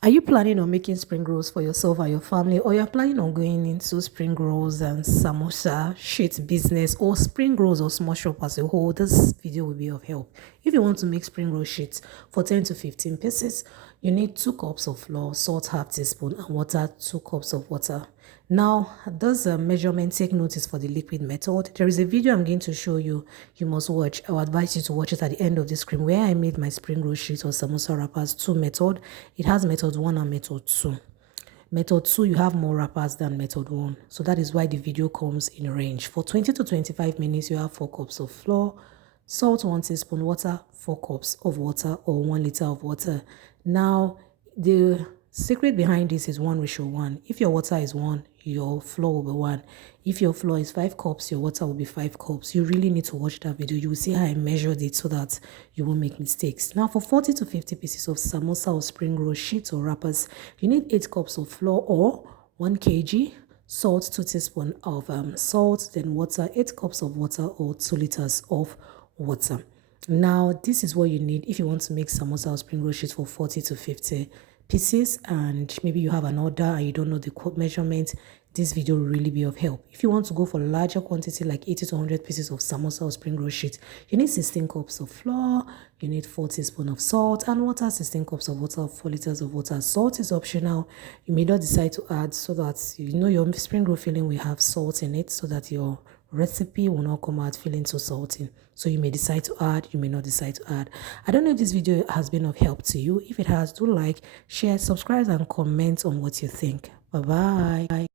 Are you planning on making spring rolls for yourself and your family, or you're planning on going into spring rolls and samosa sheet business, or spring rolls or small shop as a whole? This video will be of help. If you want to make spring roll sheets for 10 to 15 pieces, you need 2 cups of flour, salt half teaspoon, and water 2 cups of water. Now, this measurement, take notice for the liquid method. There is a video I'm going to show you. You must watch. I would advise you to watch it at the end of the screen, where I made my spring roll sheet or samosa wrappers 2 method. It has method 1 and method 2. Method 2, you have more wrappers than method 1. So that is why the video comes in range. For 20 to 25 minutes, you have 4 cups of flour, salt 1 teaspoon, water 4 cups of water or 1 liter of water. Now, the secret behind this is 1:1. If your water is 1, your flour will be 1. If your flour is 5 cups, your water will be 5 cups. You really need to watch that video. You will see how I measured it so that you won't make mistakes. Now, for 40 to 50 pieces of samosa or spring roll sheets or wrappers, you need 8 cups of flour or 1 kg, salt 2 teaspoons of salt, then water 8 cups of water or 2 liters of water. Now, this is what you need if you want to make samosa or spring roll sheets for 40 to 50 pieces, and maybe you have an order and you don't know the measurement. This video will really be of help. If you want to go for larger quantity, like 80 to 100 pieces of samosa or spring roll sheet, you need 16 cups of flour, you need 4 teaspoons of salt, and water 16 cups of water, 4 liters of water. Salt is optional. You may not decide to add, so that you know your spring roll filling will have salt in it, so that your recipe will not come out feeling too salty. So you may decide to add, you may not decide to add. I don't know if this video has been of help to you. If it has, do like, share, subscribe, and comment on what you think. Bye bye.